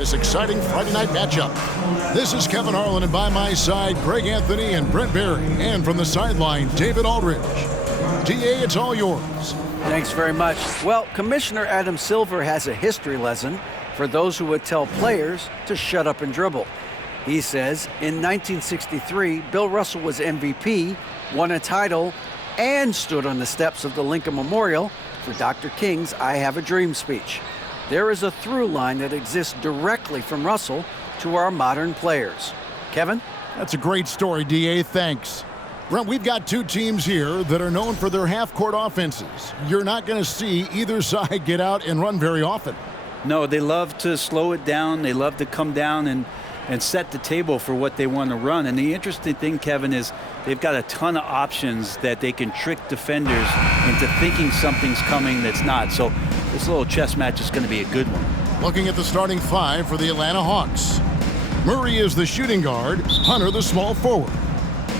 This exciting Friday night matchup. This is Kevin Harlan, and by my side, Greg Anthony and Brent Barry. And from the sideline, David Aldridge. DA, it's all yours. Thanks very much. Well, Commissioner Adam Silver has a history lesson for those who would tell players to shut up and dribble. He says in 1963, Bill Russell was MVP, won a title, and stood on the steps of the Lincoln Memorial for Dr. King's I Have a Dream speech. There is a through line that exists directly from Russell to our modern players. Kevin? That's a great story, DA. Thanks. Brent, we've got two teams here that are known for their half-court offenses. You're not going to see either side get out and run very often. No, they love to slow it down. They love to come down and set the table for what they want to run. And the interesting thing, Kevin, is they've got a ton of options that they can trick defenders into thinking something's coming that's not. So this little chess match is going to be a good one. Looking at the starting five for the Atlanta Hawks. Murray is the shooting guard, Hunter the small forward.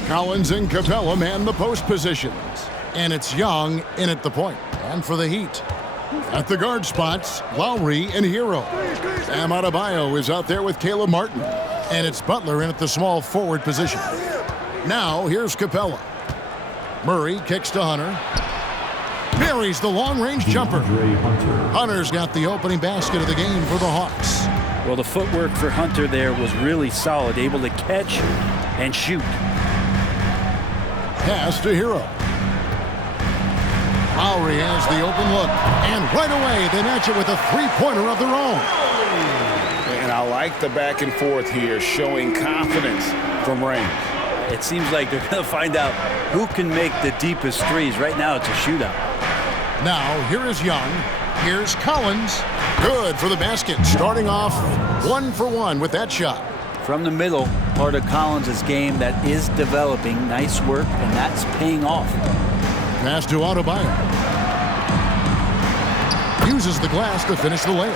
Collins and Capella man the post positions. And it's Young in at the point. And for the Heat, at the guard spots, Lowry and Hero. Bam Adebayo is out there with Caleb Martin. And it's Butler in at the small forward position. Now, here's Capella. Murray kicks to Hunter. Buries the long-range jumper. Hunter's got the opening basket of the game for the Hawks. Well, the footwork for Hunter there was really solid, able to catch and shoot. Pass to Hero. Lowry has the open look, and right away they match it with a three-pointer of their own. And I like the back and forth here, showing confidence from range. It seems like they're going to find out who can make the deepest threes. Right now it's a shootout. Now here is Young. Here's Collins. Good for the basket. Starting off 1 for 1 with that shot. From the middle, part of Collins' game that is developing. Nice work, and that's paying off. Pass to Adebayo. Uses the glass to finish the layup.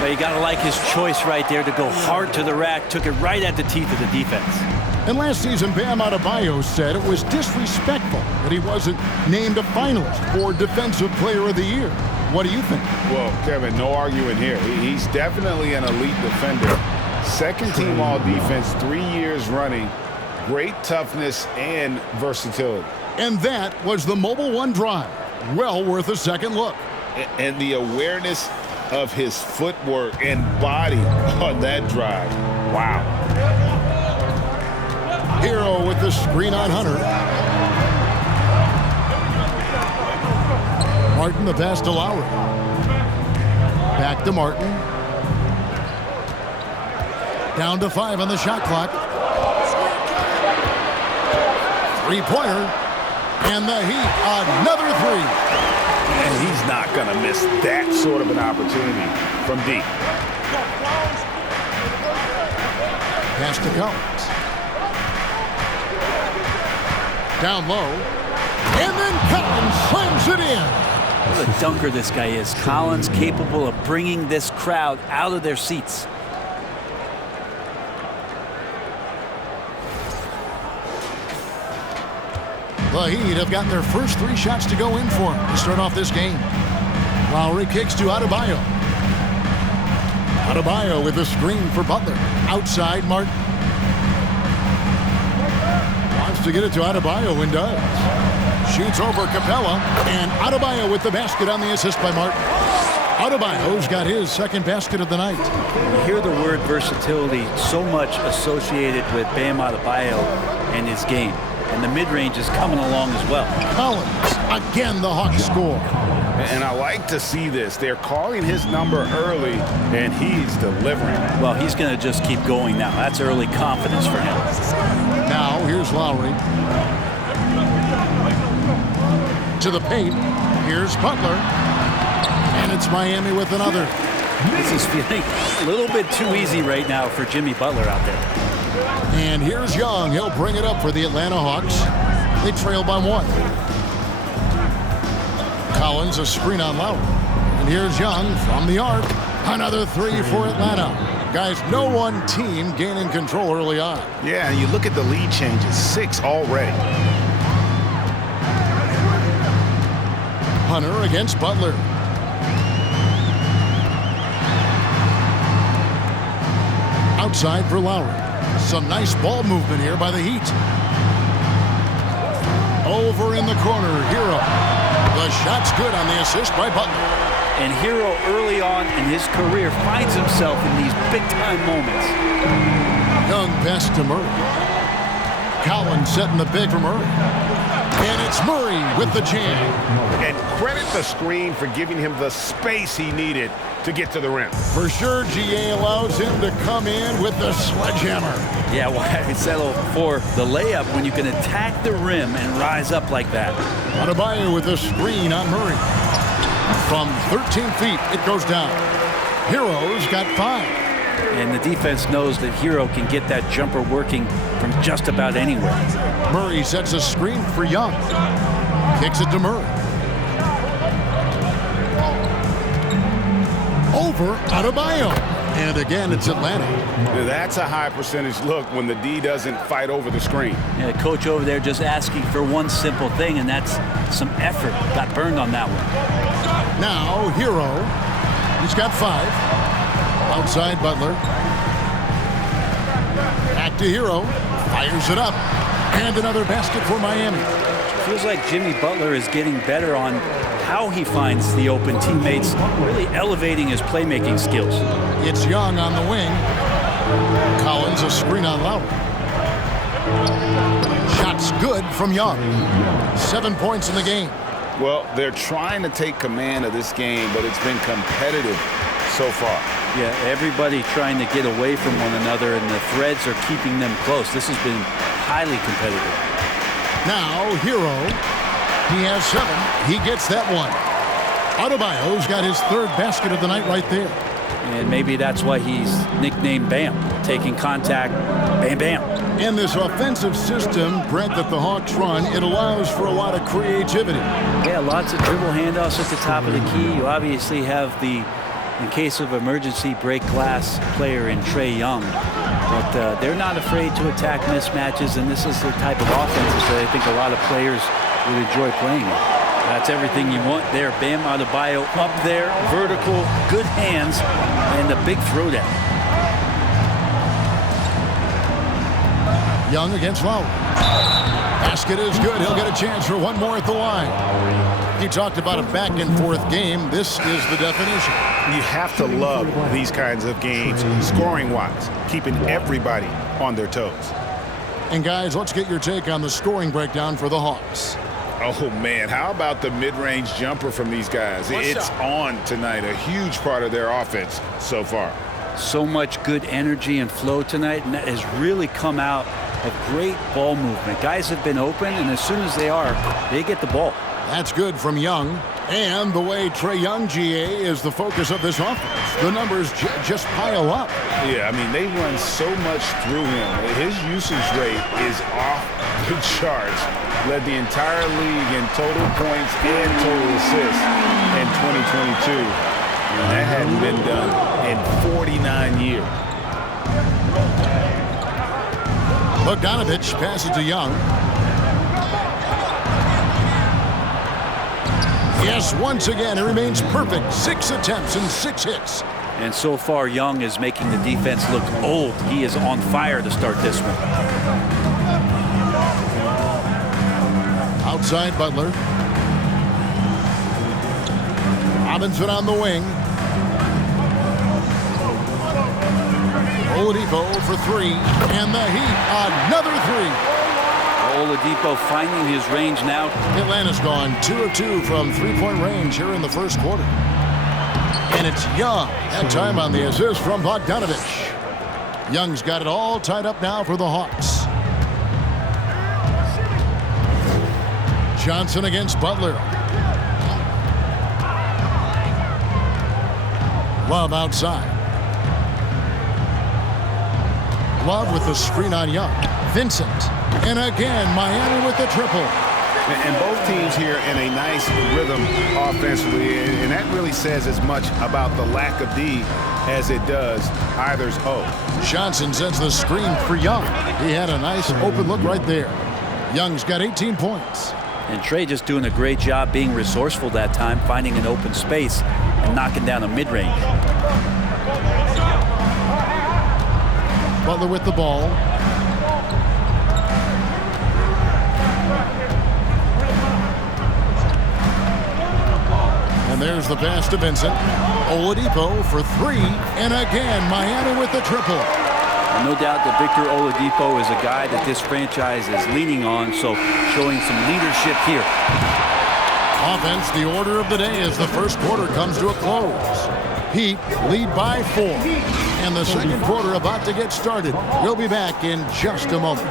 Well, you got to like his choice right there to go hard to the rack. Took it right at the teeth of the defense. And last season, Bam Adebayo said it was disrespectful that he wasn't named a finalist for Defensive Player of the Year. What do you think? Well, Kevin, no arguing here. He's definitely an elite defender. Second team all-defense, 3 years running. Great toughness and versatility. And that was the Mobile One drive. Well worth a second look. And the awareness of his footwork and body on that drive. Wow. Hero with the screen on Hunter. Martin the pass to Lowry. Back to Martin. Down to 5 on the shot clock. Three-pointer. And the Heat, another three. And he's not going to miss that sort of an opportunity from deep. Pass to Collins. Down low. And then Collins slams it in. What a dunker this guy is. Collins capable of bringing this crowd out of their seats. The Heat have gotten their first 3 shots to go in for him to start off this game. Lowry kicks to Adebayo. Adebayo with a screen for Butler. Outside Martin. Wants to get it to Adebayo and does. Shoots over Capella. And Adebayo with the basket on the assist by Martin. Adebayo's got his second basket of the night. You hear the word versatility so much associated with Bam Adebayo and his game. And the mid-range is coming along as well. Collins, again the Hawks score. And I like to see this. They're calling his number early, and he's delivering. Well, he's going to just keep going now. That's early confidence for him. Now, here's Lowry. To the paint. Here's Butler. And it's Miami with another. This is feeling a little bit too easy right now for Jimmy Butler out there. And here's Young. He'll bring it up for the Atlanta Hawks. They trail by 1. Collins, a screen on Lowry. And here's Young from the arc. Another 3 for Atlanta. Guys, no one team gaining control early on. Yeah, and you look at the lead changes. 6 already. Hunter against Butler. Outside for Lowry. Some nice ball movement here by the Heat. Over in the corner, Hero. The shot's good on the assist by Butler. And Hero early on in his career finds himself in these big-time moments. Young pass to Murray. Collins setting the big for Murray. And it's Murray with the jam. And credit the screen for giving him the space he needed to get to the rim. For sure, GA allows him to come in with the sledgehammer. Yeah, why settle for the layup when you can attack the rim and rise up like that? Adebayo with the screen on Murray. From 13 feet, it goes down. Hero's got 5. And the defense knows that Hero can get that jumper working from just about anywhere. Murray sets a screen for Young. Kicks it to Murray. Over Adebayo. And again, it's Atlanta. That's a high percentage look when the D doesn't fight over the screen. Yeah, coach over there just asking for one simple thing, and that's some effort. Got burned on that one. Now, Hero. He's got 5. Outside Butler. Back to Hero. Fires it up. And another basket for Miami. Feels like Jimmy Butler is getting better on how he finds the open teammates, really elevating his playmaking skills. It's Young on the wing. Collins a screen on Lowry. Shots good from Young. 7 points in the game. Well, they're trying to take command of this game, but it's been competitive so far. Yeah, everybody trying to get away from one another, and the threads are keeping them close. This has been highly competitive. Now, Hero. He has 7. He gets that one. Adebayo's got his 3rd basket of the night right there. And maybe that's why he's nicknamed Bam. Taking contact, bam, bam. In this offensive system, Brent, that the Hawks run, it allows for a lot of creativity. Yeah, lots of dribble handoffs at the top of the key. You obviously have the, in case of emergency, break glass player in Trae Young. But they're not afraid to attack mismatches, and this is the type of offenses that I think a lot of players would enjoy playing. That's everything you want there. Bam Adebayo up there, vertical, good hands, and a big throwdown. Young against Lowry. Basket is good. He'll get a chance for one more at the line. He talked about a back-and-forth game. This is the definition. You have to love these kinds of games, scoring-wise, keeping everybody on their toes. And guys, let's get your take on the scoring breakdown for the Hawks. Oh, man, how about the mid-range jumper from these guys? It's on tonight, a huge part of their offense so far. So much good energy and flow tonight, and that has really come out of great ball movement. Guys have been open, and as soon as they are, they get the ball. That's good from Young. And the way Trae Young, GA, is the focus of this offense. The numbers just pile up. Yeah, I mean, they run so much through him. His usage rate is off the charts. Led the entire league in total points and total assists in 2022. And that hadn't been done in 49 years. Bogdanovich passes to Young. Yes, once again, it remains perfect. 6 attempts and 6 hits. And so far, Young is making the defense look old. He is on fire to start this one. Outside Butler. Robinson on the wing. Oladipo for 3. And the Heat, another 3. Oladipo finding his range now. Atlanta's gone 2 of 2 from three-point range here in the first quarter. And it's Young. That time on the assist from Bogdanovich. Young's got it all tied up now for the Hawks. Johnson against Butler. Love outside. Love with the screen on Young. Vincent. And again, Miami with the triple. And both teams here in a nice rhythm offensively, and that really says as much about the lack of D as it does either's O. Johnson sends the screen for Young. He had a nice open look right there. Young's got 18 points. And Trae just doing a great job being resourceful that time, finding an open space and knocking down a mid-range. Butler with the ball. And there's the pass to Vincent. Oladipo for three. And again, Miami with the triple. No doubt that Victor Oladipo is a guy that this franchise is leaning on, so showing some leadership here. Offense, the order of the day as the first quarter comes to a close. Heat lead by 4. And the second quarter about to get started. We'll be back in just a moment.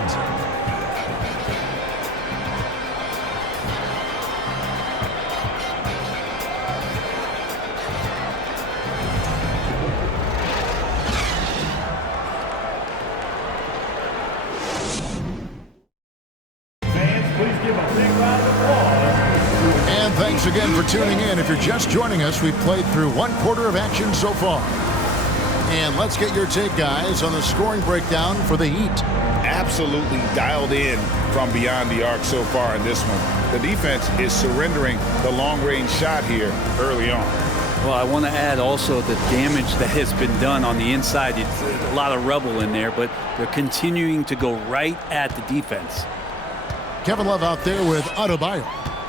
Thanks again for tuning in. If you're just joining us, we've played through one quarter of action so far. And let's get your take, guys, on the scoring breakdown for the Heat. Absolutely dialed in from beyond the arc so far in this one. The defense is surrendering the long-range shot here early on. Well, I want to add also the damage that has been done on the inside. It's a lot of rubble in there, but they're continuing to go right at the defense. Kevin Love out there with Adebayo.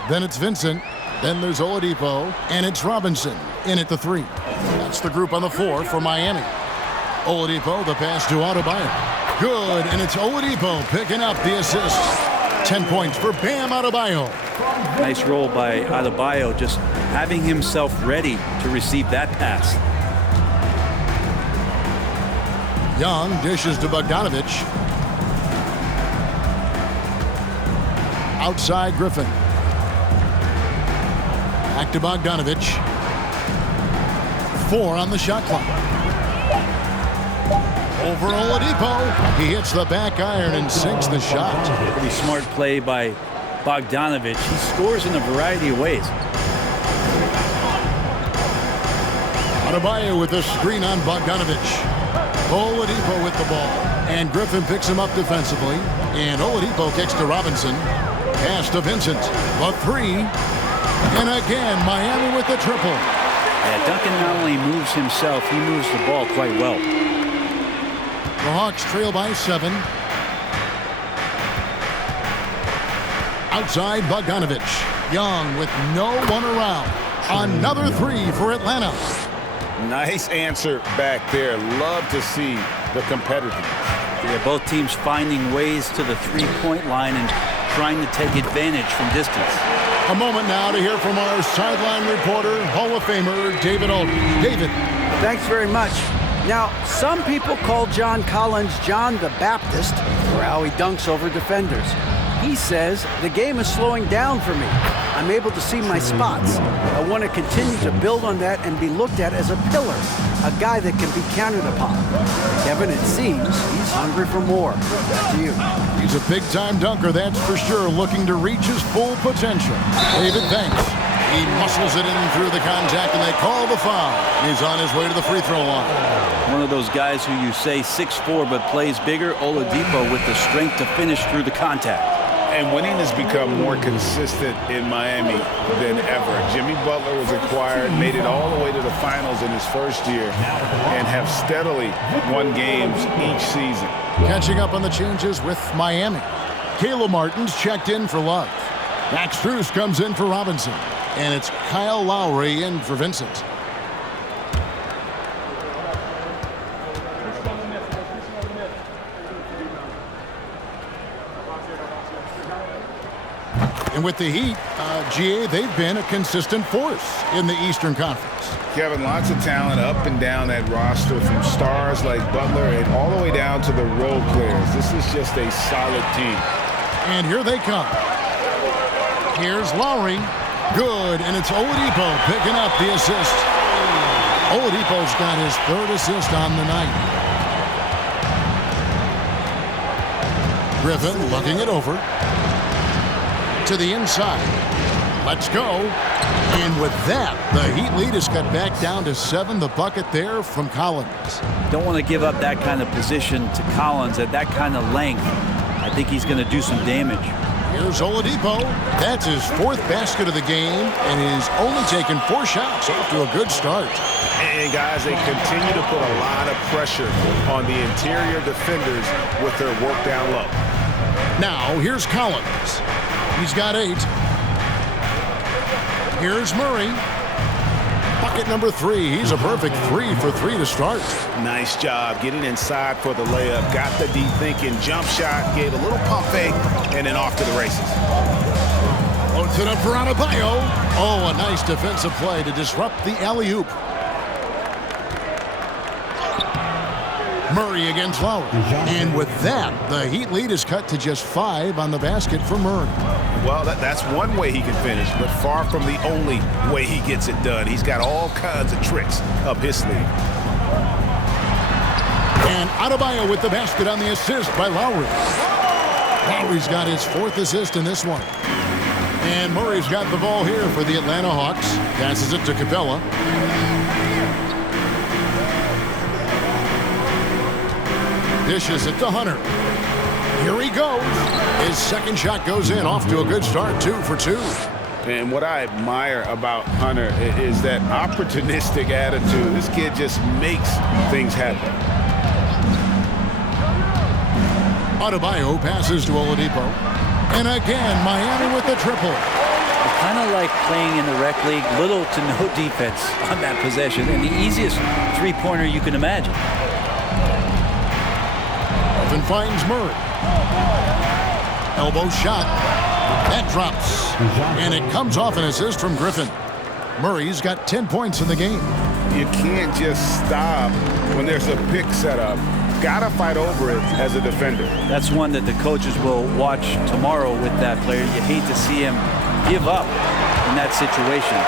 Then it's Vincent. Then there's Oladipo, and it's Robinson in at the 3. That's the group on the 4 for Miami. Oladipo, the pass to Adebayo. Good, and it's Oladipo picking up the assist. 10 points for Bam Adebayo. Nice roll by Adebayo, just having himself ready to receive that pass. Young dishes to Bogdanovich. Outside Griffin. Back to Bogdanovich. 4 on the shot clock. Over Oladipo. He hits the back iron and sinks the shot. Pretty smart play by Bogdanovich. He scores in a variety of ways. Adebayo with a screen on Bogdanovich. Oladipo with the ball. And Griffin picks him up defensively. And Oladipo kicks to Robinson. Pass to Vincent. The 3. And again, Miami with the triple. Yeah, Duncan not only moves himself, he moves the ball quite well. The Hawks trail by 7. Outside Bogdanovich. Young with no one around. Another 3 for Atlanta. Nice answer back there. Love to see the competitiveness. Yeah, both teams finding ways to the three-point line and trying to take advantage from distance. A moment now to hear from our sideline reporter, Hall of Famer David Aldridge. David. Thanks very much. Now, some people call John Collins John the Baptist for how he dunks over defenders. He says, the game is slowing down for me. I'm able to see my spots. I want to continue to build on that and be looked at as a pillar, a guy that can be counted upon. Kevin, it seems he's hungry for more. Back to you. He's a big-time dunker, that's for sure, looking to reach his full potential. David, thanks. He muscles it in through the contact, and they call the foul. He's on his way to the free throw line. One of those guys who you say 6'4", but plays bigger, Oladipo with the strength to finish through the contact. And winning has become more consistent in Miami than ever. Jimmy Butler was acquired, made it all the way to the finals in his first year, and have steadily won games each season. Catching up on the changes with Miami. Caleb Martin's checked in for Love. Max Strus comes in for Robinson. And it's Kyle Lowry in for Vincent. And with the Heat, GA, they've been a consistent force in the Eastern Conference. Kevin, lots of talent up and down that roster, from stars like Butler and all the way down to the role players. This is just a solid team. And here they come. Here's Lowry. Good, and it's Oladipo picking up the assist. Oladipo's got his 3rd assist on the night. Griffin looking it over. To the inside. Let's go. And with that, the Heat lead is cut back down to 7. The bucket there from Collins. Don't want to give up that kind of position to Collins at that kind of length. I think he's going to do some damage. Here's Oladipo. That's his 4th basket of the game, and he's only taken 4 shots. Off to a good start. And guys, they continue to put a lot of pressure on the interior defenders with their work down low. Now, here's Collins. He's got 8. Here's Murray. Bucket number 3. He's a perfect 3 for 3 to start. Nice job getting inside for the layup. Got the deep thinking jump shot, gave a little pump fake, and then off to the races. Floats it up for Adebayo. Oh, a nice defensive play to disrupt the alley-oop. Murray against Lowry. And with that, the Heat lead is cut to just 5 on the basket for Murray. Well, that's one way he can finish, but far from the only way he gets it done. He's got all kinds of tricks up his sleeve. And Adebayo with the basket on the assist by Lowry. Lowry's got his 4th assist in this one. And Murray's got the ball here for the Atlanta Hawks. Passes it to Capella. Dishes it to Hunter. Here he goes. His 2nd shot goes in. Off to a good start. 2 for 2. And what I admire about Hunter is that opportunistic attitude. This kid just makes things happen. Adebayo passes to Oladipo. And again, Miami with the triple. Kind of like playing in the rec league, little to no defense on that possession, and the easiest 3-pointer you can imagine. Griffin finds Murray. Elbow shot. That drops. And it comes off an assist from Griffin. Murray's got 10 points in the game. You can't just stop when there's a pick set up. Gotta fight over it as a defender. That's one that the coaches will watch tomorrow with that player. You hate to see him give up in that situation.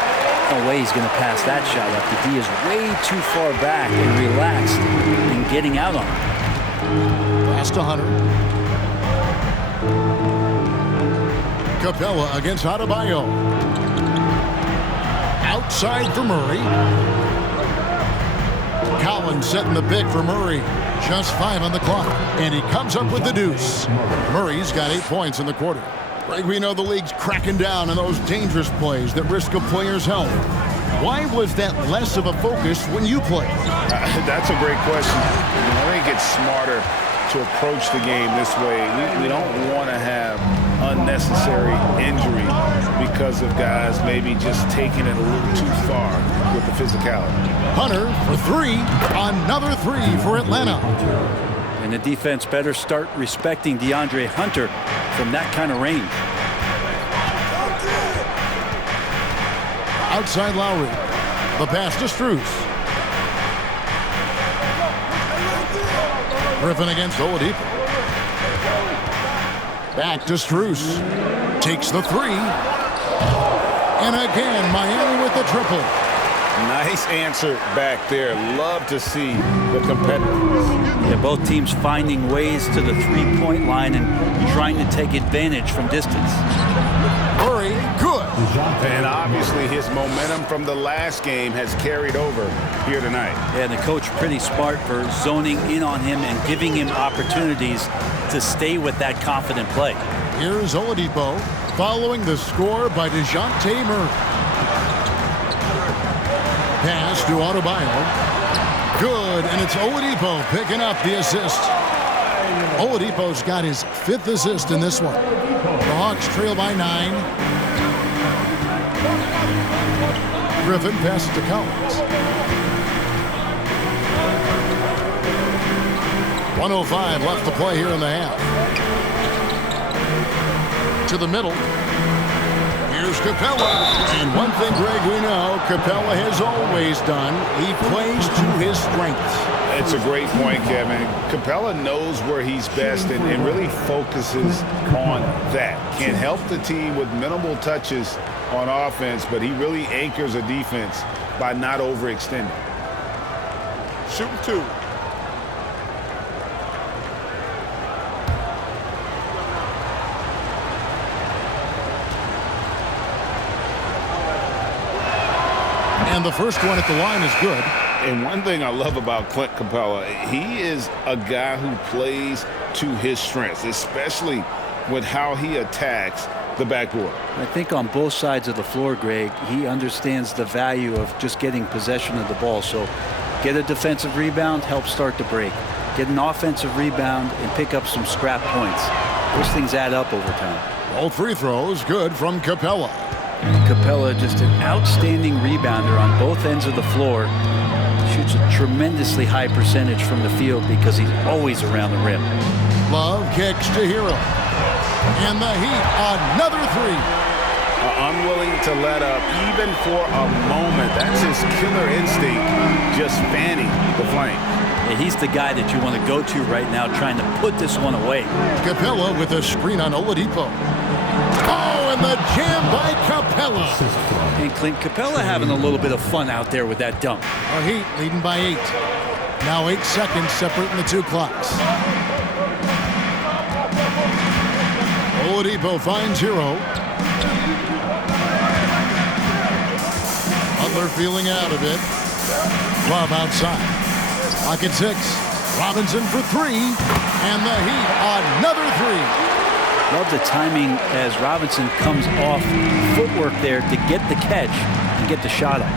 No way he's going to pass that shot up. The D is way too far back and relaxed in getting out on him. Pass to Hunter. Capella against Adebayo. Outside for Murray. Collins setting the pick for Murray. Just 5 on the clock. And he comes up with the deuce. Murray's got 8 points in the quarter. Greg, we know the league's cracking down on those dangerous plays that risk a player's health. Why was that less of a focus when you played? That's a great question. I think it's smarter to approach the game this way. We don't want to have unnecessary injury because of guys maybe just taking it a little too far with the physicality. Hunter for 3. Another 3 for Atlanta. And the defense better start respecting DeAndre Hunter from that kind of range. Outside Lowry. The pass to Strus. Griffin against Oladipo. Back to Strus. Takes the 3. And again, Miami with the triple. Nice answer back there. Love to see the competitiveness. Yeah, both teams finding ways to the 3-point line and trying to take advantage from distance. Murray, good. And obviously his momentum from the last game has carried over here tonight. Yeah, the coach pretty smart for zoning in on him and giving him opportunities to stay with that confident play. Here's Oladipo following the score by DeJounte Murray. Pass to Adebayo. Good, and it's Oladipo picking up the assist. Oladipo's got his 5th assist in this one. The Hawks trail by 9. Griffin passes to Collins. 1:05 left to play here in the half. To the middle. Here's Capella. And one thing, Greg, we know Capella has always done. He plays to his strengths. It's a great point, Kevin. Capella knows where he's best and really focuses on that. Can help the team with minimal touches on offense, but he really anchors a defense by not overextending. Shooting 2. And the first one at the line is good. And one thing I love about Clint Capella, he is a guy who plays to his strengths, especially with how he attacks the backboard. I think on both sides of the floor, Greg, he understands the value of just getting possession of the ball. So get a defensive rebound, help start the break. Get an offensive rebound and pick up some scrap points. Those things add up over time. All free throws good from Capella. And Capella, just an outstanding rebounder on both ends of the floor. Shoots a tremendously high percentage from the field because he's always around the rim. Love kicks to Hero. And the Heat, another three. Unwilling to let up even for a moment. That's his killer instinct, just fanning the flame. And he's the guy that you want to go to right now, trying to put this one away. Capella with a screen on Oladipo. Oh, and the jam by Capella. And Clint Capella having a little bit of fun out there with that dunk. Our Heat leading by 8. Now 8 seconds separating the two clocks. Oladipo finds Hero. Butler feeling out of it. Love outside. Clock at 6. Robinson for 3. And the Heat, another 3. Love the timing as Robinson comes off footwork there to get the catch and get the shot up.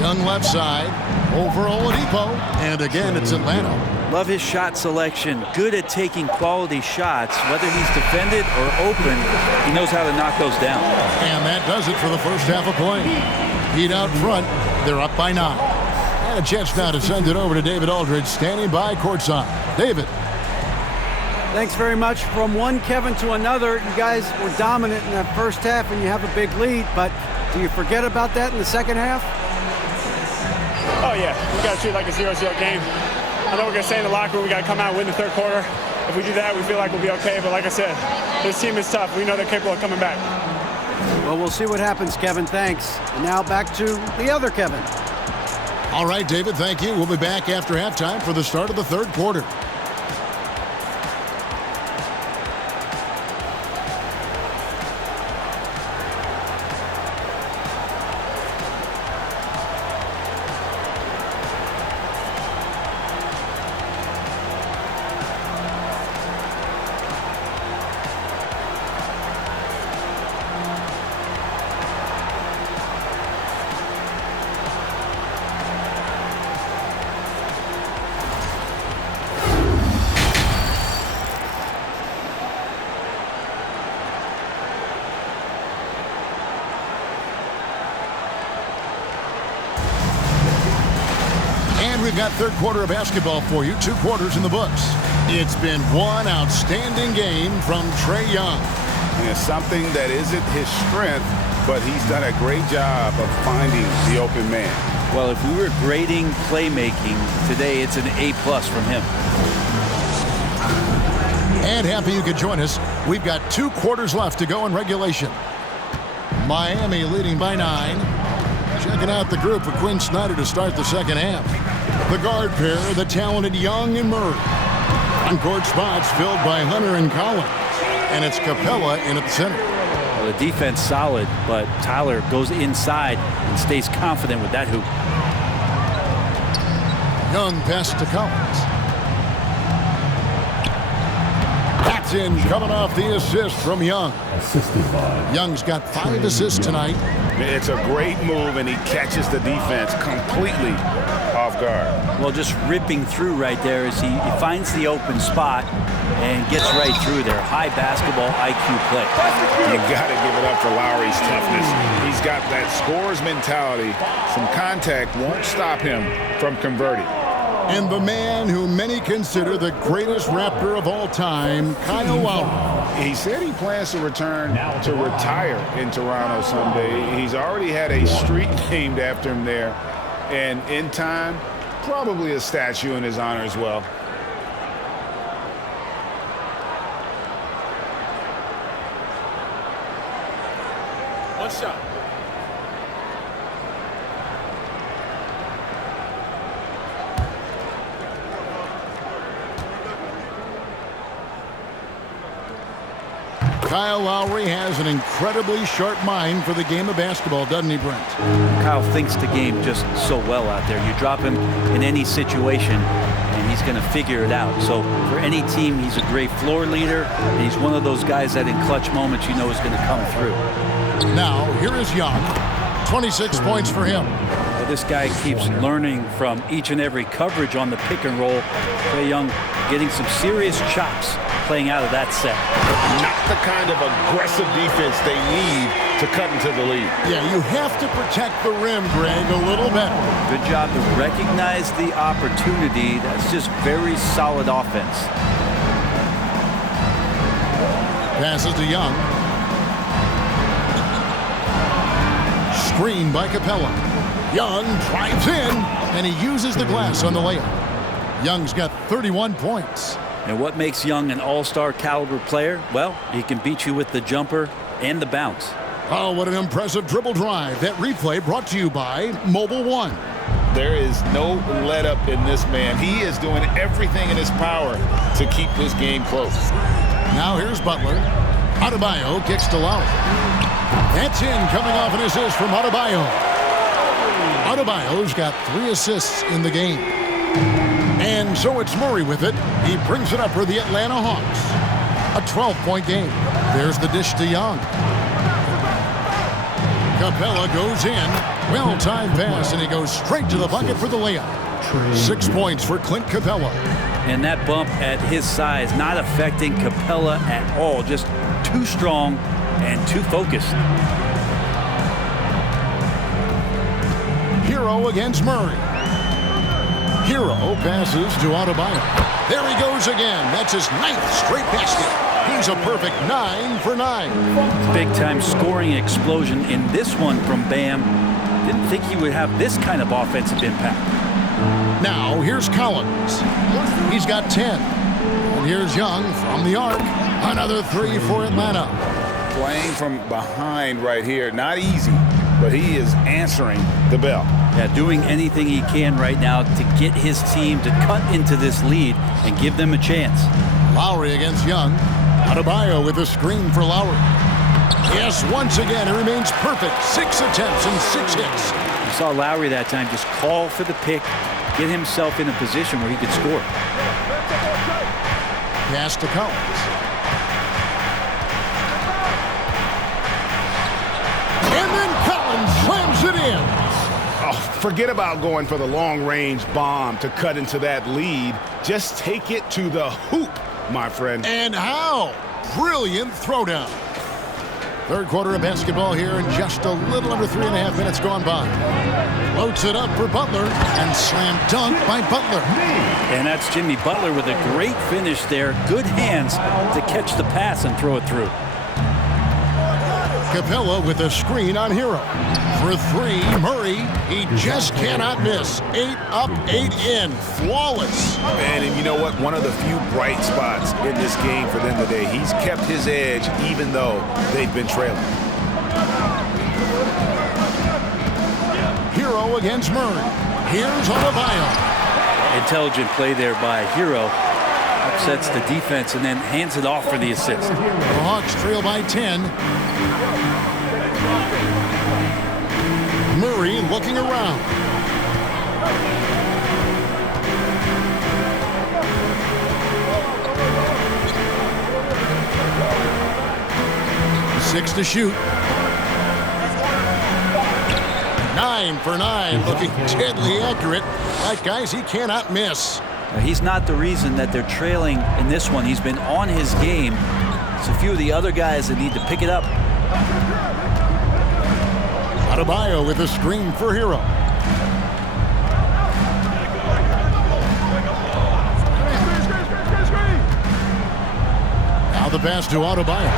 Young left side. Over Oladipo. And again, it's Atlanta. Love his shot selection. Good at taking quality shots. Whether he's defended or open, he knows how to knock those down. And that does it for the first half of play. Heat out front. They're up by 9. And a chance now to send it over to David Aldridge, standing by courtside. David. Thanks very much. From one Kevin to another, you guys were dominant in that first half and you have a big lead, but do you forget about that in the second half? Oh, yeah. We got to treat it like a 0-0 game. I know we're going to stay in the locker room. We got to come out and win the third quarter. If we do that, we feel like we'll be okay. But like I said, this team is tough. We know they're capable of coming back. Well, we'll see what happens, Kevin. Thanks. And now back to the other Kevin. All right, David, thank you. We'll be back after halftime for the start of the third quarter. We've got third quarter of basketball for you. 2 quarters in the books. It's been one outstanding game from Trae Young. Yeah, something that isn't his strength, but he's done a great job of finding the open man. Well, if we were grading playmaking today, it's an A+ from him. And happy you could join us. We've got 2 quarters left to go in regulation. Miami leading by 9. Checking out the group for Quinn Snyder to start the second half. The guard pair, the talented Young and Murray. On-court spots filled by Hunter and Collins. And it's Capella in at the center. Well, the defense solid, but Tyler goes inside and stays confident with that hoop. Young pass to Collins. That's in, coming off the assist from Young. Young's got 5 assists tonight. It's a great move, and he catches the defense completely off guard. Well, just ripping through right there as he finds the open spot and gets right through there. High basketball IQ play. You got to give it up for Lowry's toughness. He's got that scorer's mentality. Some contact won't stop him from converting. And the man who many consider the greatest Raptor of all time, Kyle Lowry. He said he plans to return to retire in Toronto someday. He's already had a street named after him there. And in time, probably a statue in his honor as well. One shot. Kyle Lowry has an incredibly sharp mind for the game of basketball, doesn't he, Brent? Kyle thinks the game just so well out there. You drop him in any situation, and he's going to figure it out. So for any team, he's a great floor leader, and he's one of those guys that in clutch moments you know is going to come through. Now, here is Young. 26 points for him. Well, this guy keeps learning from each and every coverage on the pick and roll. Trae Young getting some serious chops playing out of that set. Not the kind of aggressive defense they need to cut into the lead. Yeah, you have to protect the rim, Greg, a little better. Good job to recognize the opportunity. That's just very solid offense. Passes to Young. Screen by Capella. Young drives in, and he uses the glass on the layup. Young's got 31 points. And what makes Young an all-star caliber player? Well, he can beat you with the jumper and the bounce. Oh, what an impressive dribble drive. That replay brought to you by Mobile One. There is no let up in this man. He is doing everything in his power to keep this game close. Now here's Butler. Adebayo kicks to Lowry. That's in, coming off an assist from Adebayo. Adebayo's got 3 assists in the game. And so it's Murray with it. He brings it up for the Atlanta Hawks. A 12-point game. There's the dish to Young. Capella goes in. Well-timed pass, and he goes straight to the bucket for the layup. 6 points for Clint Capella. And that bump at his size not affecting Capella at all. Just too strong and too focused. Hero against Murray. Hero passes to Adebayo. There he goes again. That's his 9th straight basket. He's a perfect 9 for 9. Big-time scoring explosion in this one from Bam. Didn't think he would have this kind of offensive impact. Now here's Collins. He's got 10. And here's Young from the arc. Another 3 for Atlanta. Playing from behind right here. Not easy, but he is answering the bell. Yeah, doing anything he can right now to get his team to cut into this lead and give them a chance. Lowry against Young. Adebayo with a screen for Lowry. Yes, once again, he remains perfect. 6 attempts and 6 hits. You saw Lowry that time just call for the pick, get himself in a position where he could score. Pass to Collins. And then Collins slams it in. Oh, forget about going for the long-range bomb to cut into that lead. Just take it to the hoop, my friend. And how? Brilliant throwdown. Third quarter of basketball here, and just a little under 3.5 minutes gone by. Floats it up for Butler, and slam dunk by Butler. And that's Jimmy Butler with a great finish there. Good hands to catch the pass and throw it through. Capella with a screen on Hero. For 3, Murray, he just cannot miss. 8 up, 8 in. Flawless. And you know what? One of the few bright spots in this game for them today. He's kept his edge even though they've been trailing. Hero against Murray. Here's Adebayo. Intelligent play there by Hero. Upsets the defense and then hands it off for the assist. The Hawks trail by 10. Murray looking around. Six to shoot. 9 for 9, looking deadly accurate. Like, guys, he cannot miss. He's not the reason that they're trailing in this one. He's been on his game. It's a few of the other guys that need to pick it up. Adebayo with a screen for Hero. Now the pass to Adebayo.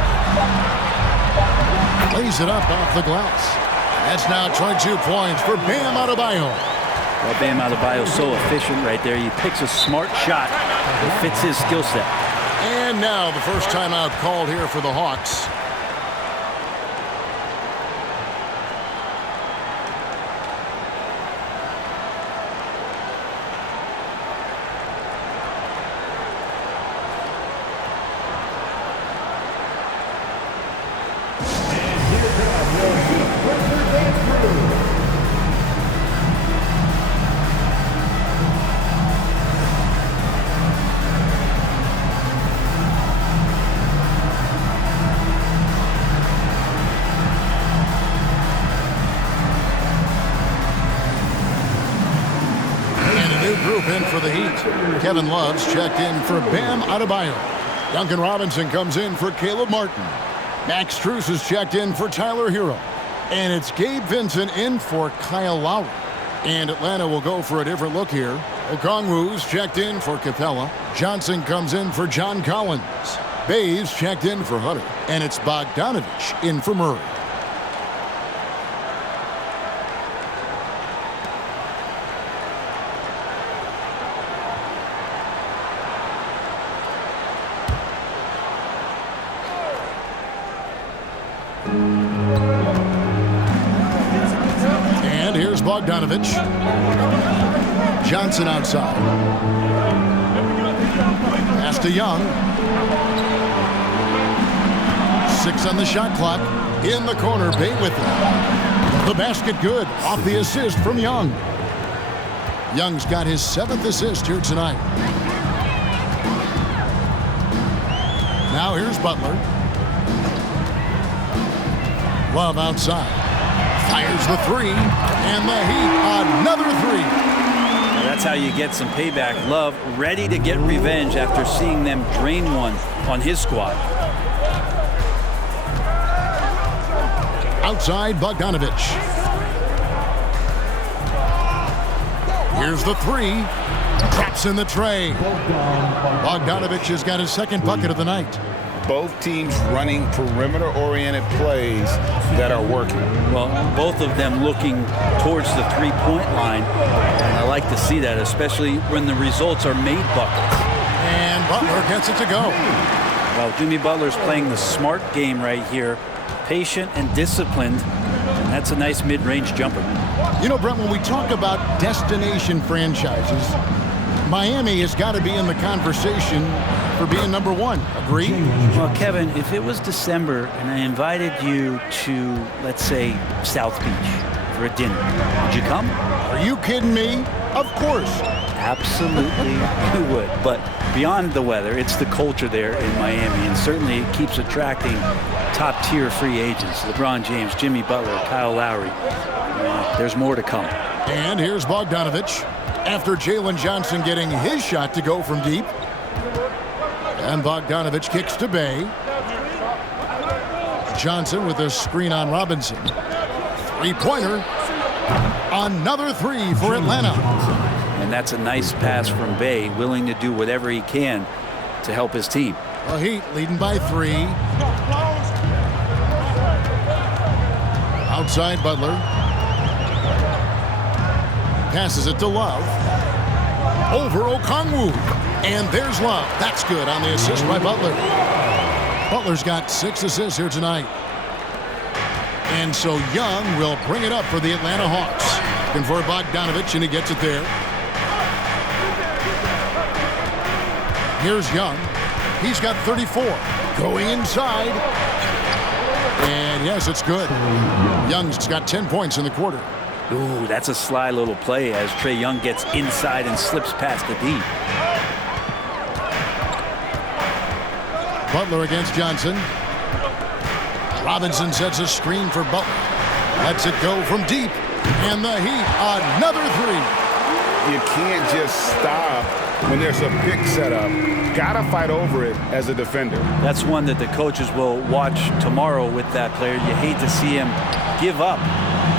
Lays it up off the glass. That's now 22 points for Bam Adebayo. Well, Bam Adebayo is so efficient right there. He picks a smart shot that fits his skill set. And now the first timeout called here for the Hawks. group in for the Heat. Kevin Love's checked in for Bam Adebayo. Duncan Robinson comes in for Caleb Martin. Max Strus is checked in for Tyler Hero. And it's Gabe Vincent in for Kyle Lowry. And Atlanta will go for a different look here. Okongwu's checked in for Capella. Johnson comes in for John Collins. Bayes checked in for Hunter. And it's Bogdanovich in for Murray. And here's Bogdanovich. Johnson outside. Pass to Young. 6 on the shot clock. In the corner, Bay with it. The basket good. Off the assist from Young. Young's got his 7th assist here tonight. Now here's Butler. Love outside. Fires the 3. And the Heat, another 3. That's how you get some payback. Love ready to get revenge after seeing them drain one on his squad. Outside, Bogdanovich. Here's the 3. Drops in the tray. Bogdanovich has got his 2nd bucket of the night. Both teams running perimeter-oriented plays that are working. Well, both of them looking towards the three-point line. And I like to see that, especially when the results are made buckets. And Butler gets it to go. Well, Jimmy Butler's playing the smart game right here. Patient and disciplined. And that's a nice mid-range jumper. You know, Brent, when we talk about destination franchises, Miami has got to be in the conversation for being number 1. Agree? Well, Kevin, if it was December and I invited you to, let's say, South Beach for a dinner, would you come? Are you kidding me? Of course. Absolutely, you would. But beyond the weather, it's the culture there in Miami, and certainly it keeps attracting top-tier free agents. LeBron James, Jimmy Butler, Kyle Lowry. There's more to come. And here's Bogdanovich. After Jalen Johnson getting his shot to go from deep. And Bogdanovich kicks to Bay. Johnson with a screen on Robinson. 3-pointer. Another 3 for Atlanta. And that's a nice pass from Bay, willing to do whatever he can to help his team. The Heat leading by 3. Outside Butler. Passes it to Love. Over Okongwu. And there's Love. That's good on the assist by Butler. Butler's got 6 assists here tonight. And so Young will bring it up for the Atlanta Hawks. Looking for Bogdanovich, and he gets it there. Here's Young. He's got 34. Going inside. And yes, it's good. Young's got 10 points in the quarter. Ooh, that's a sly little play as Trae Young gets inside and slips past the D. Butler against Johnson. Robinson sets a screen for Butler. Lets it go from deep. And the Heat, another 3. You can't just stop when there's a pick set up. Gotta fight over it as a defender. That's one that the coaches will watch tomorrow with that player. You hate to see him give up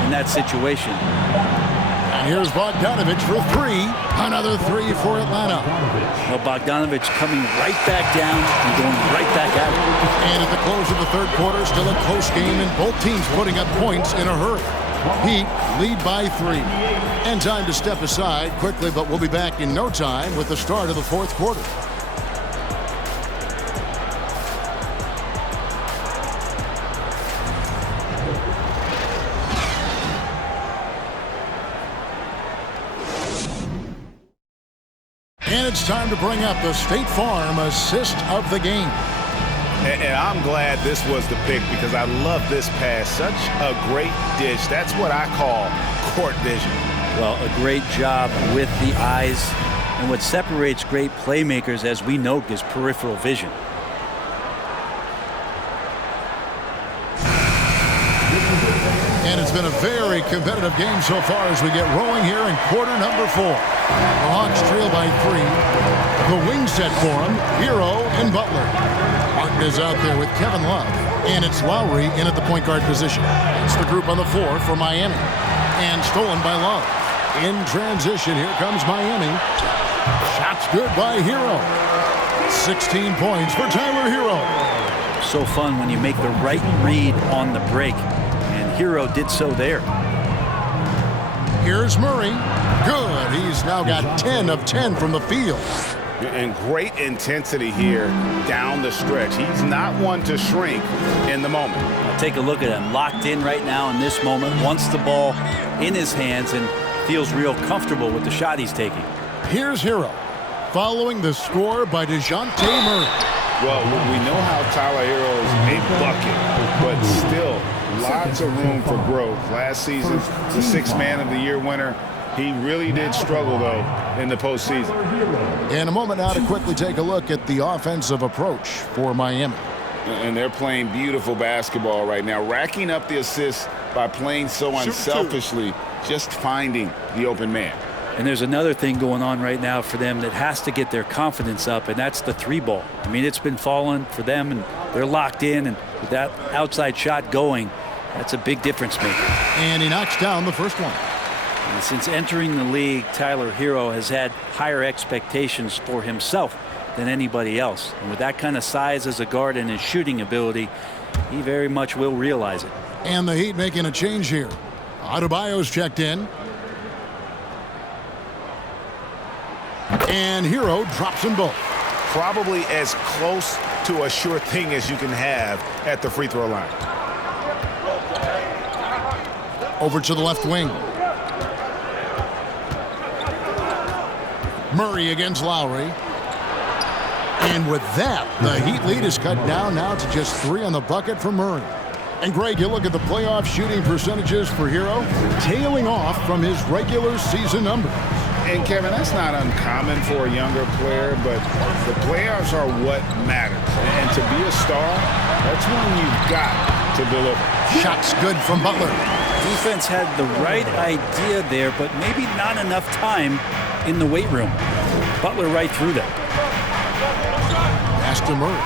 in that situation. And here's Bogdanovich for 3. Another 3 for Atlanta. Well, Bogdanovich coming right back down and going right back at it. And at the close of the 3rd quarter, still a close game, and both teams putting up points in a hurry. Heat lead by 3. And time to step aside quickly, but we'll be back in no time with the start of the 4th quarter. And it's time to bring up the State Farm assist of the game. And I'm glad this was the pick because I love this pass. Such a great dish. That's what I call court vision. Well, a great job with the eyes. And what separates great playmakers, as we know, is peripheral vision. And it's been a very competitive game so far as we get rolling here in quarter number 4. The Hawks trail by 3. The wing set for them, Hero and Butler. Martin is out there with Kevin Love. And it's Lowry in at the point guard position. It's the group on the floor for Miami. And stolen by Love. In transition, here comes Miami. Shot's good by Hero. 16 points for Tyler Hero. So fun when you make the right read on the break. And Hero did so there. Here's Murray. Good. He's now got 10 of 10 from the field. And great intensity here down the stretch. He's not one to shrink in the moment. Take a look at him. Locked in right now in this moment. Wants the ball in his hands and feels real comfortable with the shot he's taking. Here's Hero. Following the score by DeJounte Murray. Well, we know how Tyler Hero is a bucket, but still lots of room for growth. Last season, the 6th Man of the Year winner. He really did struggle, though, in the postseason. In a moment now to quickly take a look at the offensive approach for Miami. And they're playing beautiful basketball right now, racking up the assists by playing so unselfishly, just finding the open man. And there's another thing going on right now for them that has to get their confidence up, and that's the 3-ball. I mean, it's been falling for them, and they're locked in, and with that outside shot going, that's a big difference maker. And he knocks down the first one. And since entering the league, Tyler Hero has had higher expectations for himself than anybody else. And with that kind of size as a guard and his shooting ability, he very much will realize it. And the Heat making a change here. Adebayo's checked in. And Hero drops them both. Probably as close to a sure thing as you can have at the free throw line. Over to the left wing. Murray against Lowry. And with that, the Heat lead is cut down now to just 3 on the bucket for Murray. And Greg, you look at the playoff shooting percentages for Hero, tailing off from his regular season numbers. And Kevin, that's not uncommon for a younger player, but the playoffs are what matters. And to be a star, that's when you've got to deliver. Shots good from Butler. Defense had the right idea there, but maybe not enough time in the weight room. Butler right through that. Pass to Murray.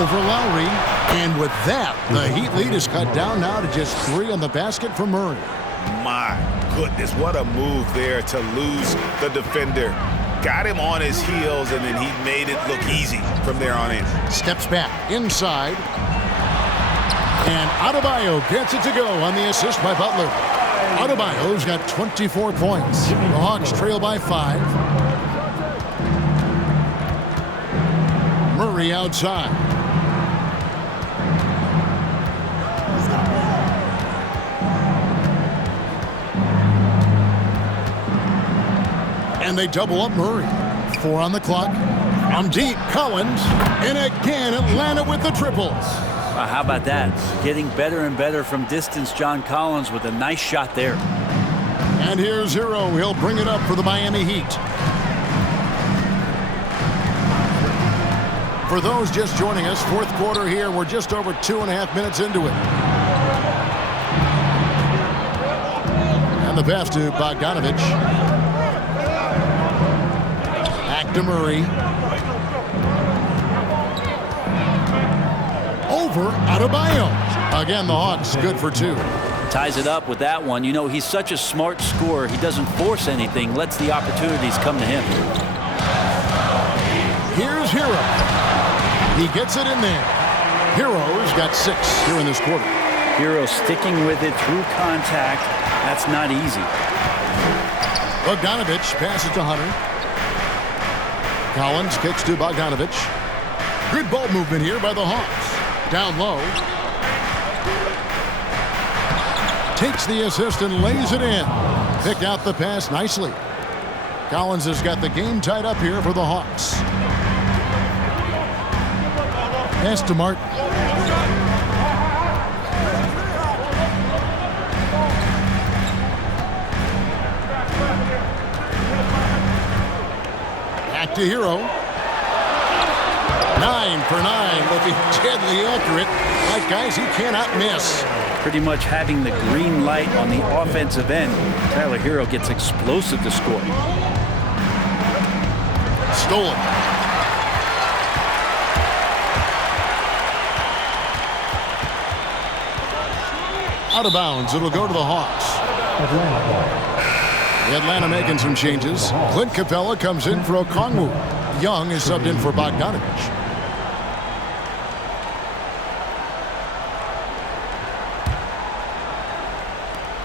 Over Lowry. And with that, the Heat lead is cut down now to just 3 on the basket for Murray. My goodness, what a move there to lose the defender. Got him on his heels, and then he made it look easy from there on in. Steps back inside. And Adebayo gets it to go on the assist by Butler. Adebayo's got 24 points. The Hawks trail by 5. Murray outside. And they double up Murray. 4 on the clock. From deep, Collins. And again, Atlanta with the triples. How about that? Getting better and better from distance, John Collins with a nice shot there. And here's Hero. He'll bring it up for the Miami Heat. For those just joining us, 4th quarter here. We're just over 2.5 minutes into it. And the pass to Bogdanovich. Back to Murray. Over Adebayo. Again, the Hawks good for 2. Ties it up with that one. You know, he's such a smart scorer. He doesn't force anything, lets the opportunities come to him. Here's Hero. He gets it in there. Hero's got 6 here in this quarter. Hero sticking with it through contact. That's not easy. Bogdanovich passes to Hunter. Collins kicks to Bogdanovich. Good ball movement here by the Hawks. Down low. Takes the assist and lays it in. Picked out the pass nicely. Collins has got the game tied up here for the Hawks. Pass to Martin. Back to Hero. 9 for 9, looking deadly accurate. Like guys he cannot miss. Pretty much having the green light on the offensive end. Tyler Hero gets explosive to score. Stolen. Out of bounds. It'll go to the Hawks. Atlanta making some changes. Clint Capella comes in for Okongwu. Young is subbed in for Bogdanovich.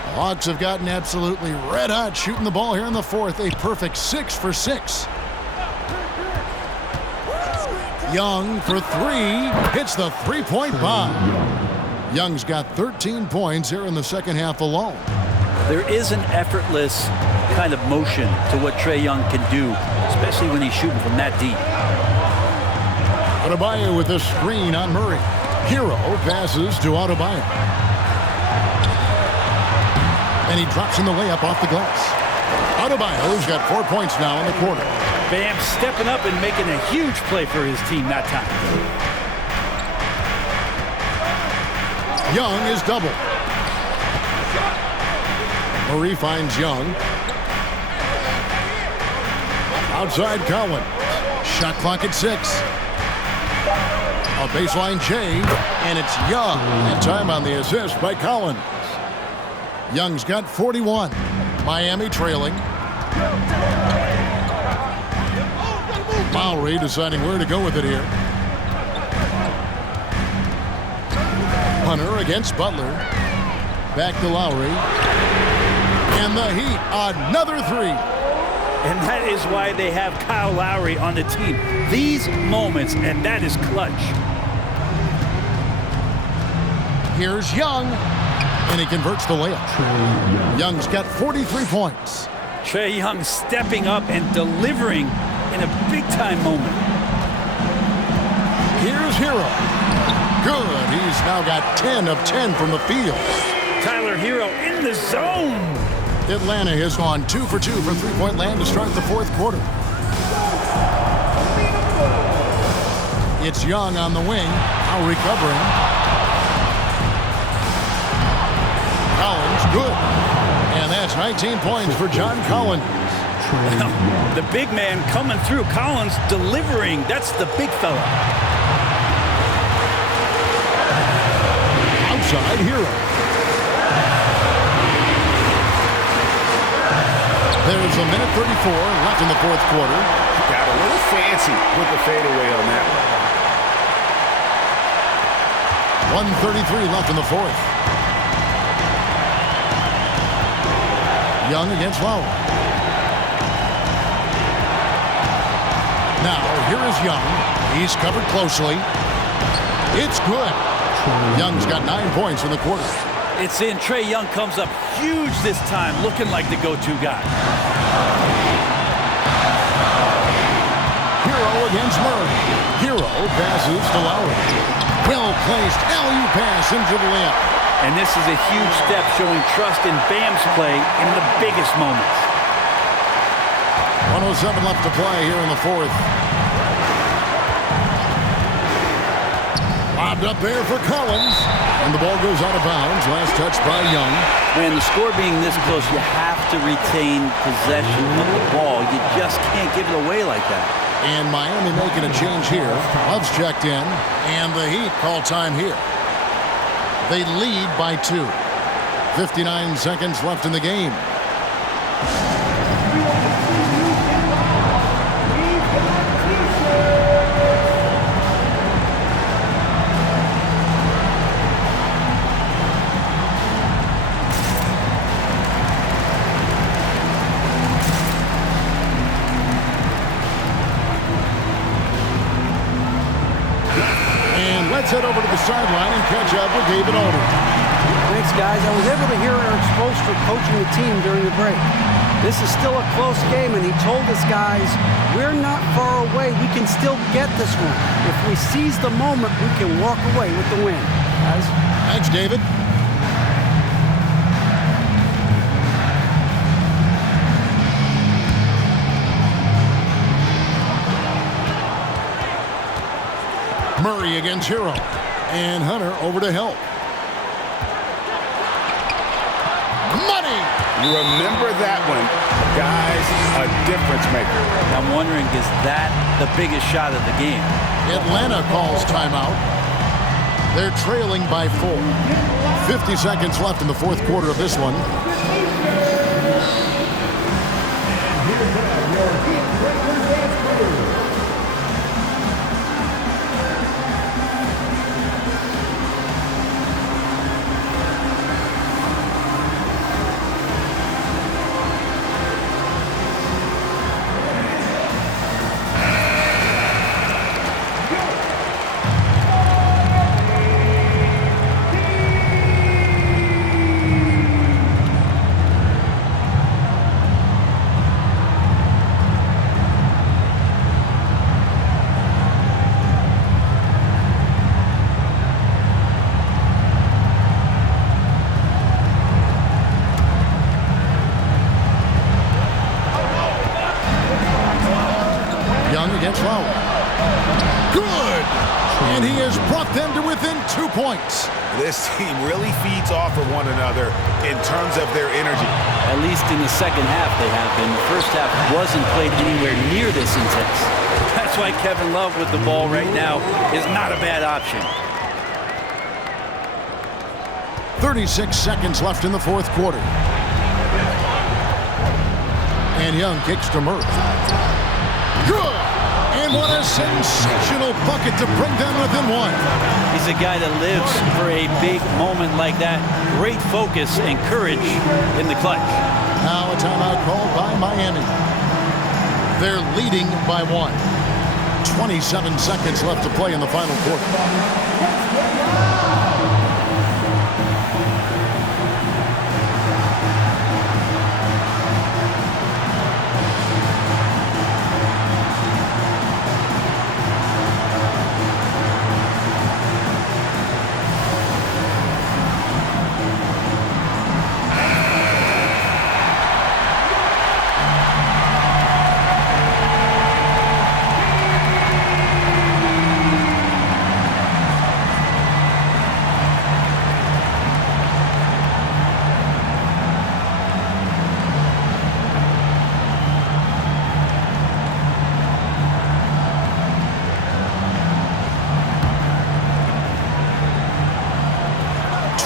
The Hawks have gotten absolutely red hot shooting the ball here in the fourth. A perfect 6 for 6. Young for 3. Hits the three-point bomb. Young's got 13 points here in the second half alone. There is an effortless kind of motion to what Trae Young can do, especially when he's shooting from that deep. Adebayo with a screen on Murray. Hero passes to Adebayo. And he drops in the layup off the glass. Adebayo's got 4 points now in the quarter. Bam stepping up and making a huge play for his team that time. Young is double. Murray finds Young. Outside Collins. Shot clock at 6. A baseline change, and it's Young. And time on the assist by Collins. Young's got 41. Miami trailing. Lowry deciding where to go with it here. Hunter against Butler. Back to Lowry. And the Heat, another 3. And that is why they have Kyle Lowry on the team. These moments, and that is clutch. Here's Young, and he converts the layup. Young's got 43 points. Trae Young stepping up and delivering in a big-time moment. Here's Hero. Good. He's now got 10 of 10 from the field. Tyler Hero in the zone. Atlanta has gone 2 for 2 from three-point land to start the fourth quarter. It's Young on the wing, now recovering. Collins, good. And that's 19 points for John Collins. The big man coming through. Collins delivering. That's the big fella. Outside Hero. There's a minute 34 left in the fourth quarter. Got a little fancy with the fadeaway on that one. 1:33 left in the fourth. Young against Lowry. Now, here is Young. He's covered closely. It's good. Young's got 9 points in the quarter. It's in. Trae Young comes up huge this time, looking like the go-to guy. Hero against Murray. Hero passes to Lowry. Well-placed alley-oop pass into the layup. And this is a huge step showing trust in Bam's play in the biggest moments. 1:07 left to play here in the fourth. Lobbed up there for Collins. And the ball goes out of bounds. Last touch by Young. Man, the score being this close, you have to retain possession of the ball. You just can't give it away like that. And Miami making a change here. Love's checked in. And the Heat call time here. They lead by 2. 59 seconds left in the game. Let's head over to the sideline and catch up with David Alder. Thanks, guys. I was able to hear Eric Spoelstra coaching the team during the break. This is still a close game, and he told us, guys, we're not far away. We can still get this one. If we seize the moment, we can walk away with the win. Guys? Thanks, David. Murray against Hero. And Hunter over to help. Money! You remember that one. Guys, a difference maker. I'm wondering, is that the biggest shot of the game? Atlanta calls timeout. They're trailing by 4. 50 seconds left in the fourth quarter of this one. Good! And he has brought them to within 2 points. This team really feeds off of one another in terms of their energy. At least in the second half they have been. The first half wasn't played anywhere near this intense. That's why Kevin Love with the ball right now is not a bad option. 36 seconds left in the fourth quarter. And Young kicks to Murray. Good! And what a sensational bucket to bring them within 1. He's a guy that lives for a big moment like that. Great focus and courage in the clutch. Now a timeout called by Miami. They're leading by 1. 27 seconds left to play in the final quarter.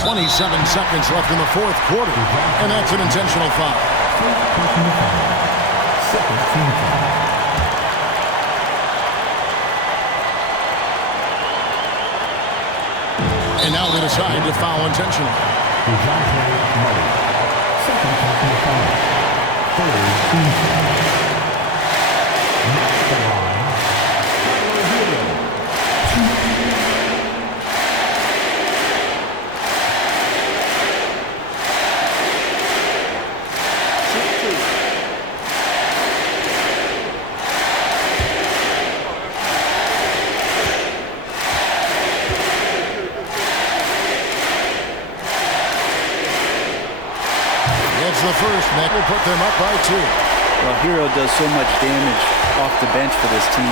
27 seconds left in the fourth quarter, and that's an intentional foul. And now they decide to foul intentionally. The first, that will put them up by 2. Well, Hero does so much damage off the bench for this team.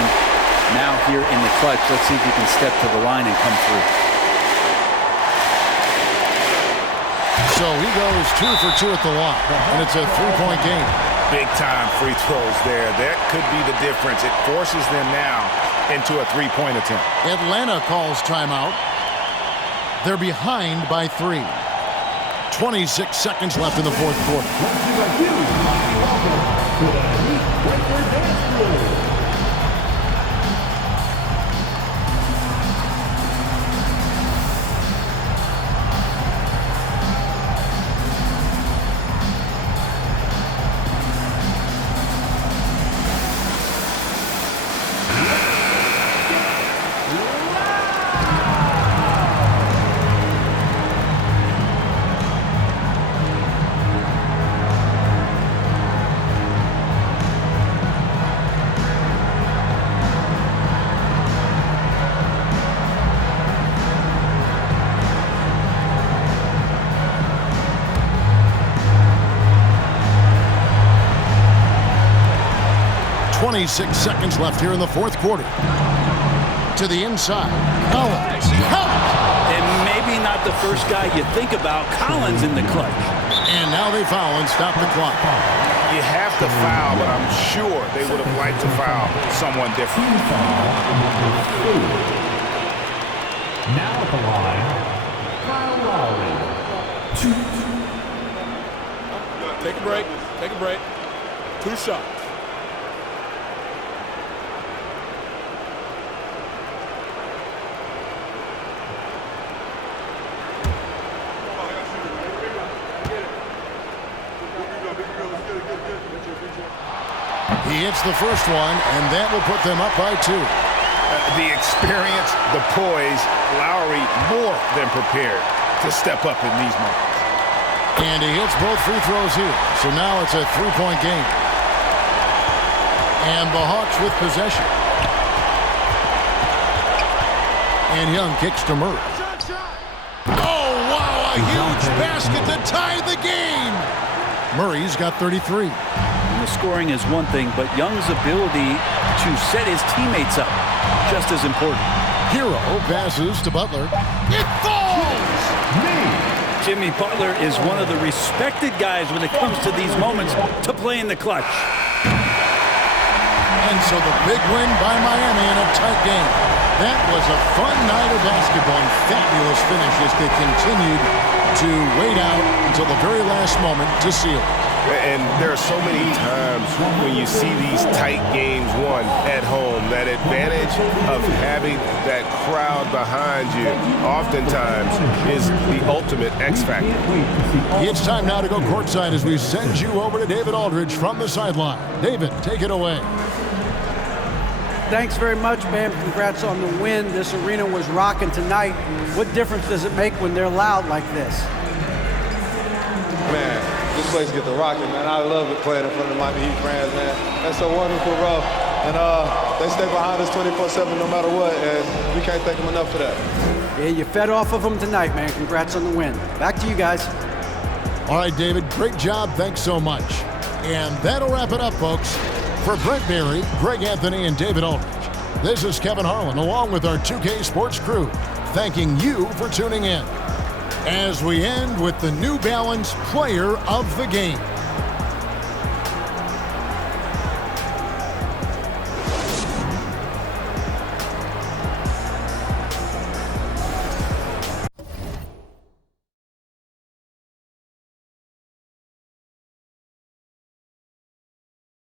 Now here in the clutch, let's see if he can step to the line and come through. So he goes 2 for 2 at the line, and it's a 3-point game. Big time free throws there. That could be the difference. It forces them now into a 3-point attempt. Atlanta calls timeout. They're behind by 3. 26 seconds left in the fourth quarter. 26 seconds left here in the fourth quarter. To the inside. Collins. And maybe not the first guy you think about. Collins in the clutch. And now they foul and stop the clock. You have to foul, but I'm sure they would have liked to foul someone different. Now at the line, Kyle Lowry. Take a break. Take a break. 2 shots. He hits the first one, and that will put them up by 2. The experience, the poise, Lowry more than prepared to step up in these moments. And he hits both free throws here, so now it's a 3-point game. And the Hawks with possession. And Young kicks to Murray. Oh, wow, a huge basket to tie the game. Murray's got 33. The scoring is one thing, but Young's ability to set his teammates up just as important. Hero passes to Butler. It falls! Jimmy Butler is one of the respected guys when it comes to these moments to play in the clutch. And so the big win by Miami in a tight game. That was a fun night of basketball and fabulous finish as they continued to wait out until the very last moment to seal it. And there are so many times when you see these tight games won at home, that advantage of having that crowd behind you oftentimes is the ultimate X factor. It's time now to go courtside as we send you over to David Aldridge from the sideline. David, take it away. Thanks very much, man. Congrats on the win. This arena was rocking tonight. What difference does it make when they're loud like this? Man, this place get the rocking, man. I love it playing in front of the Miami Heat fans, man. That's so wonderful, bro. And they stay behind us 24/7 no matter what, and we can't thank them enough for that. Yeah, you fed off of them tonight, man. Congrats on the win. Back to you guys. All right, David, great job. Thanks so much. And that'll wrap it up, folks. For Brent Berry, Greg Anthony, and David Aldridge, this is Kevin Harlan along with our 2K Sports crew, thanking you for tuning in. As we end with the New Balance Player of the Game.